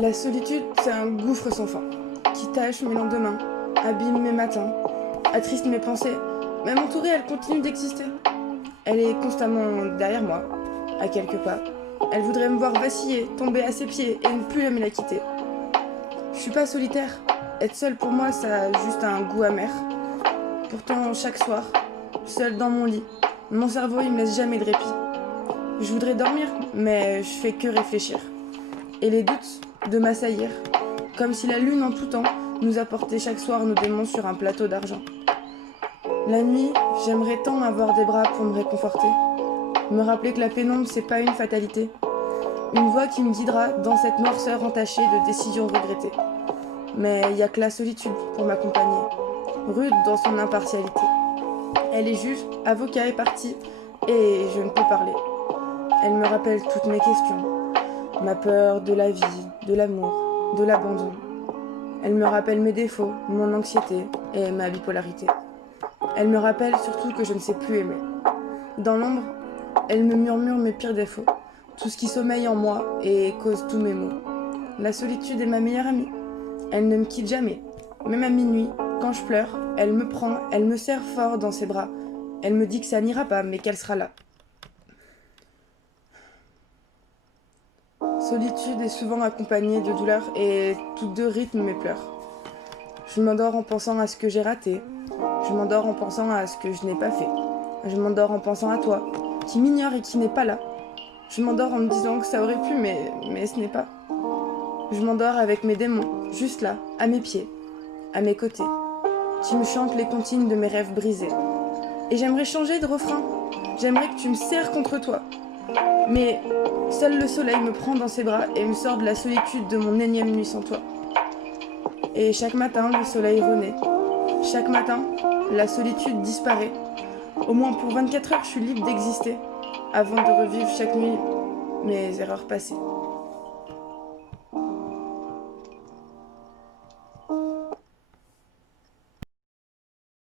La solitude, c'est un gouffre sans fin, qui tâche mes lendemains, abîme mes matins, attriste mes pensées. Même entourée, elle continue d'exister. Elle est constamment derrière moi, à quelques pas. Elle voudrait me voir vaciller, tomber à ses pieds et ne plus jamais la quitter. Je suis pas solitaire. Être seule pour moi, ça a juste un goût amer. Pourtant, chaque soir, seule dans mon lit, mon cerveau il me laisse jamais de répit. Je voudrais dormir, mais je fais que réfléchir. Et les doutes de m'assaillir, comme si la lune en tout temps nous apportait chaque soir nos démons sur un plateau d'argent. La nuit, j'aimerais tant avoir des bras pour me réconforter, me rappeler que la pénombre c'est pas une fatalité, une voix qui me guidera dans cette noirceur entachée de décisions regrettées. Mais il y a que la solitude pour m'accompagner, rude dans son impartialité. Elle est juge, avocat et partie, et je ne peux parler. Elle me rappelle toutes mes questions, ma peur de la vie, de l'amour, de l'abandon. Elle me rappelle mes défauts, mon anxiété et ma bipolarité. Elle me rappelle surtout que je ne sais plus aimer. Dans l'ombre, elle me murmure mes pires défauts, tout ce qui sommeille en moi et cause tous mes maux. La solitude est ma meilleure amie. Elle ne me quitte jamais. Même à minuit, quand je pleure, elle me prend, elle me serre fort dans ses bras. Elle me dit que ça n'ira pas, mais qu'elle sera là. Solitude est souvent accompagnée de douleur et toutes deux rythment mes pleurs. Je m'endors en pensant à ce que j'ai raté. Je m'endors en pensant à ce que je n'ai pas fait. Je m'endors en pensant à toi, qui m'ignore et qui n'est pas là. Je m'endors en me disant que ça aurait pu, mais ce n'est pas. Je m'endors avec mes démons, juste là, à mes pieds, à mes côtés, qui me chantent les comptines de mes rêves brisés. Et j'aimerais changer de refrain. J'aimerais que tu me serres contre toi. Mais seul le soleil me prend dans ses bras et me sort de la solitude de mon énième nuit sans toi. Et chaque matin, le soleil renaît. Chaque matin, la solitude disparaît. Au moins pour 24 heures, je suis libre d'exister, avant de revivre chaque nuit mes erreurs passées.